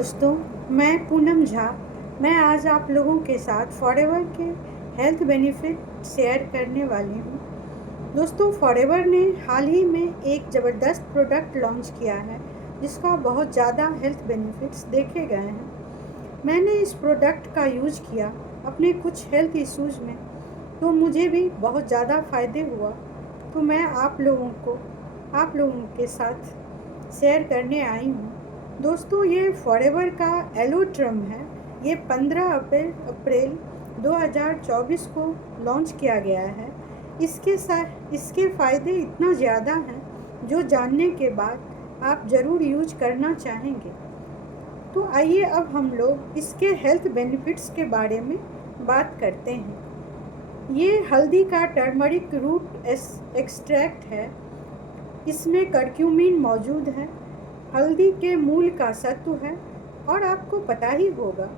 दोस्तों, मैं पूनम झा। मैं आज आप लोगों के साथ फॉरएवर के हेल्थ बेनिफिट शेयर करने वाली हूँ। दोस्तों, फॉरएवर ने हाल ही में एक ज़बरदस्त प्रोडक्ट लॉन्च किया है जिसका बहुत ज़्यादा हेल्थ बेनिफिट्स देखे गए हैं। मैंने इस प्रोडक्ट का यूज़ किया अपने कुछ हेल्थ इश्यूज़ में, तो मुझे भी बहुत ज़्यादा फ़ायदे हुआ। तो मैं आप लोगों के साथ शेयर करने आई हूँ। दोस्तों, ये फॉरएवर का एलोट्रम है। ये 15 अप्रैल 2024 को लॉन्च किया गया है। इसके फ़ायदे इतना ज़्यादा हैं जो जानने के बाद आप ज़रूर यूज करना चाहेंगे। तो आइए अब हम लोग इसके हेल्थ बेनिफिट्स के बारे में बात करते हैं। ये हल्दी का टर्मरिक रूट एक्सट्रैक्ट है। इसमें करक्यूमिन मौजूद है। हल्दी के मूल का सत्व है। और आपको पता ही होगा,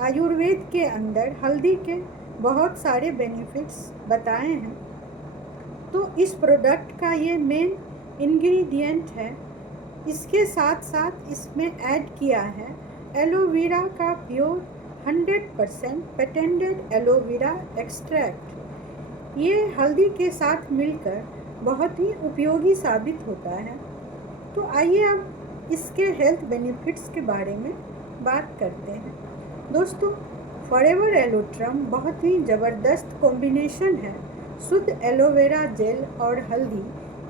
आयुर्वेद के अंदर हल्दी के बहुत सारे बेनिफिट्स बताए हैं। तो इस प्रोडक्ट का ये मेन इंग्रेडिएंट है। इसके साथ साथ इसमें ऐड किया है एलोवेरा का प्योर 100% पेटेंटेड एलोवेरा एक्सट्रैक्ट। ये हल्दी के साथ मिलकर बहुत ही उपयोगी साबित होता है। तो आइए अब इसके हेल्थ बेनिफिट्स के बारे में बात करते हैं। दोस्तों, फॉरएवर एलोट्रम बहुत ही ज़बरदस्त कॉम्बिनेशन है। शुद्ध एलोवेरा जेल और हल्दी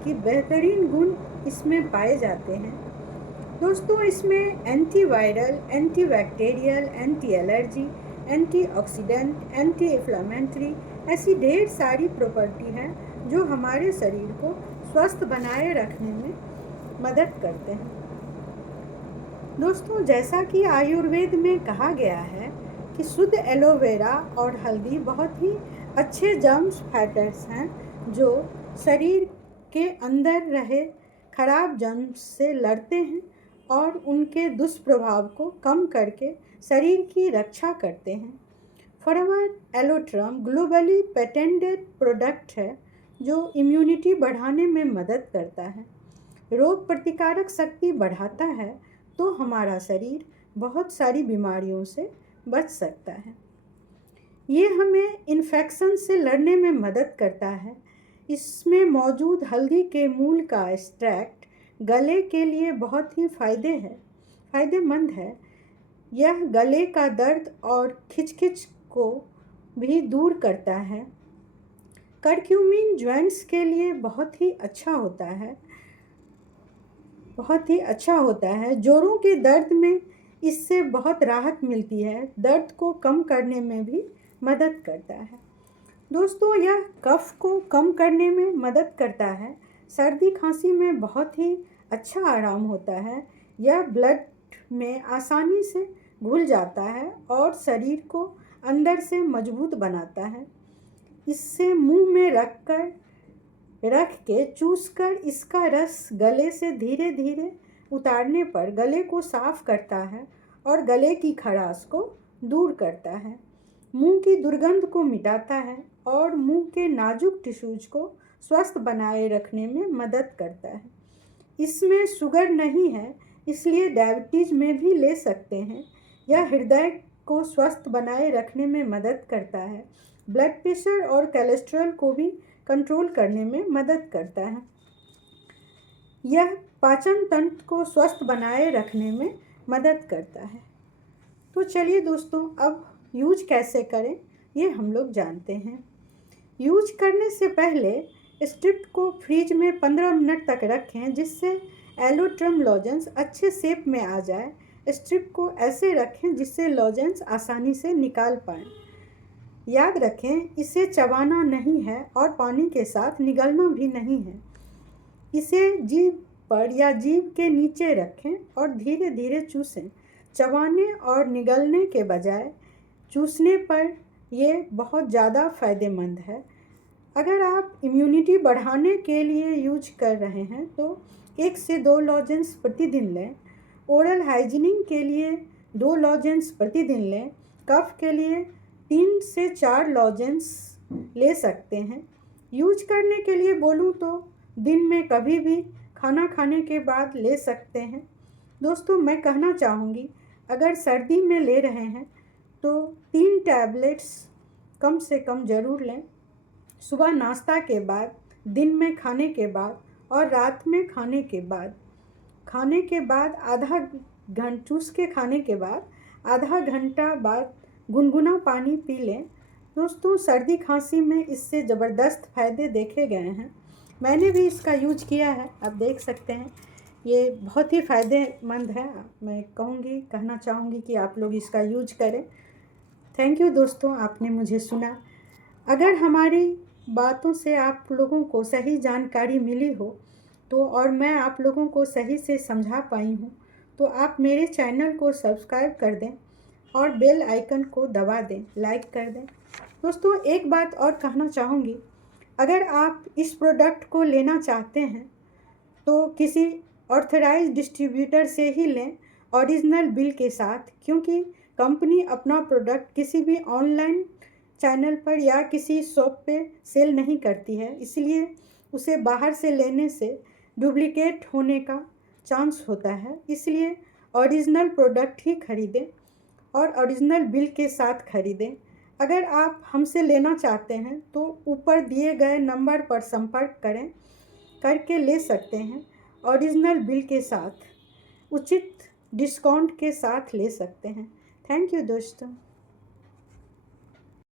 की बेहतरीन गुण इसमें पाए जाते हैं। दोस्तों, इसमें antiviral, antibacterial, anti allergy, antioxidant, anti inflammatory ऐसी ढेर सारी प्रॉपर्टी है जो हमारे शरीर को स्वस्थ बनाए रखने में मदद करते हैं। दोस्तों, जैसा कि आयुर्वेद में कहा गया है कि शुद्ध एलोवेरा और हल्दी बहुत ही अच्छे जर्म्स फाइटर्स हैं जो शरीर के अंदर रहे खराब जर्म्स से लड़ते हैं और उनके दुष्प्रभाव को कम करके शरीर की रक्षा करते हैं। फॉरएवर एलोट्रम ग्लोबली पेटेंटेड प्रोडक्ट है जो इम्यूनिटी बढ़ाने में मदद करता है, रोग प्रतिकारक शक्ति बढ़ाता है, तो हमारा शरीर बहुत सारी बीमारियों से बच सकता है। ये हमें इन्फेक्शन से लड़ने में मदद करता है। इसमें मौजूद हल्दी के मूल का एक्सट्रैक्ट गले के लिए बहुत ही फायदेमंद है। यह गले का दर्द और खिचखिच को भी दूर करता है। करक्यूमिन जॉइंट्स के लिए बहुत ही अच्छा होता है। जोड़ों के दर्द में इससे बहुत राहत मिलती है। दर्द को कम करने में भी मदद करता है। दोस्तों, यह कफ को कम करने में मदद करता है। सर्दी खांसी में बहुत ही अच्छा आराम होता है। यह ब्लड में आसानी से घुल जाता है और शरीर को अंदर से मजबूत बनाता है। इससे मुंह में रख के चूसकर इसका रस गले से धीरे धीरे उतारने पर गले को साफ करता है और गले की खराश को दूर करता है। मुंह की दुर्गंध को मिटाता है और मुंह के नाजुक टिश्यूज को स्वस्थ बनाए रखने में मदद करता है। इसमें शुगर नहीं है, इसलिए डायबिटीज में भी ले सकते हैं। यह हृदय को स्वस्थ बनाए रखने में मदद करता है। ब्लड प्रेशर और कोलेस्ट्रॉल को भी कंट्रोल करने में मदद करता है। यह पाचन तंत्र को स्वस्थ बनाए रखने में मदद करता है। तो चलिए दोस्तों, अब यूज कैसे करें ये हम लोग जानते हैं। यूज करने से पहले स्ट्रिप को फ्रिज में 15 मिनट तक रखें जिससे एलोट्रम लॉजेंस अच्छे शेप में आ जाए। स्ट्रिप को ऐसे रखें जिससे लॉजेंस आसानी से निकाल पाएँ। याद रखें, इसे चबाना नहीं है और पानी के साथ निगलना भी नहीं है। इसे जीभ पर या जीभ के नीचे रखें और धीरे धीरे चूसें। चबाने और निगलने के बजाय चूसने पर यह बहुत ज़्यादा फ़ायदेमंद है। अगर आप इम्यूनिटी बढ़ाने के लिए यूज कर रहे हैं तो 1 से 2 लॉजेंस प्रतिदिन लें। ओरल हाइजीनिंग के लिए 2 लॉजेंस प्रतिदिन लें। कफ के लिए 3 से 4 लॉजेंस ले सकते हैं। यूज करने के लिए बोलूँ तो दिन में कभी भी खाना खाने के बाद ले सकते हैं। दोस्तों, मैं कहना चाहूँगी, अगर सर्दी में ले रहे हैं तो 3 टैबलेट्स कम से कम ज़रूर लें। सुबह नाश्ता के बाद, दिन में खाने के बाद और रात में खाने के बाद। खाने के बाद आधा घंटा चूस के खाने के बाद आधा घंटा बाद गुनगुना पानी पी लें। दोस्तों, सर्दी खांसी में इससे ज़बरदस्त फ़ायदे देखे गए हैं। मैंने भी इसका यूज किया है, आप देख सकते हैं। ये बहुत ही फ़ायदेमंद है। मैं कहना चाहूँगी कि आप लोग इसका यूज करें। थैंक यू दोस्तों, आपने मुझे सुना। अगर हमारी बातों से आप लोगों को सही जानकारी मिली हो तो, और मैं आप लोगों को सही से समझा पाई हूँ, तो आप मेरे चैनल को सब्सक्राइब कर दें और बेल आइकन को दबा दें, लाइक कर दें। दोस्तों, एक बात और कहना चाहूँगी, अगर आप इस प्रोडक्ट को लेना चाहते हैं तो किसी ऑथराइज्ड डिस्ट्रीब्यूटर से ही लें, ओरिजिनल बिल के साथ, क्योंकि कंपनी अपना प्रोडक्ट किसी भी ऑनलाइन चैनल पर या किसी शॉप पे सेल नहीं करती है, इसलिए उसे बाहर से लेने से डुप्लीकेट होने का चांस होता है। इसलिए ओरिजिनल प्रोडक्ट ही खरीदें और ओरिजिनल बिल के साथ खरीदें। अगर आप हमसे लेना चाहते हैं तो ऊपर दिए गए नंबर पर संपर्क करके ले सकते हैं। ओरिजिनल बिल के साथ उचित डिस्काउंट के साथ ले सकते हैं। थैंक यू दोस्तों।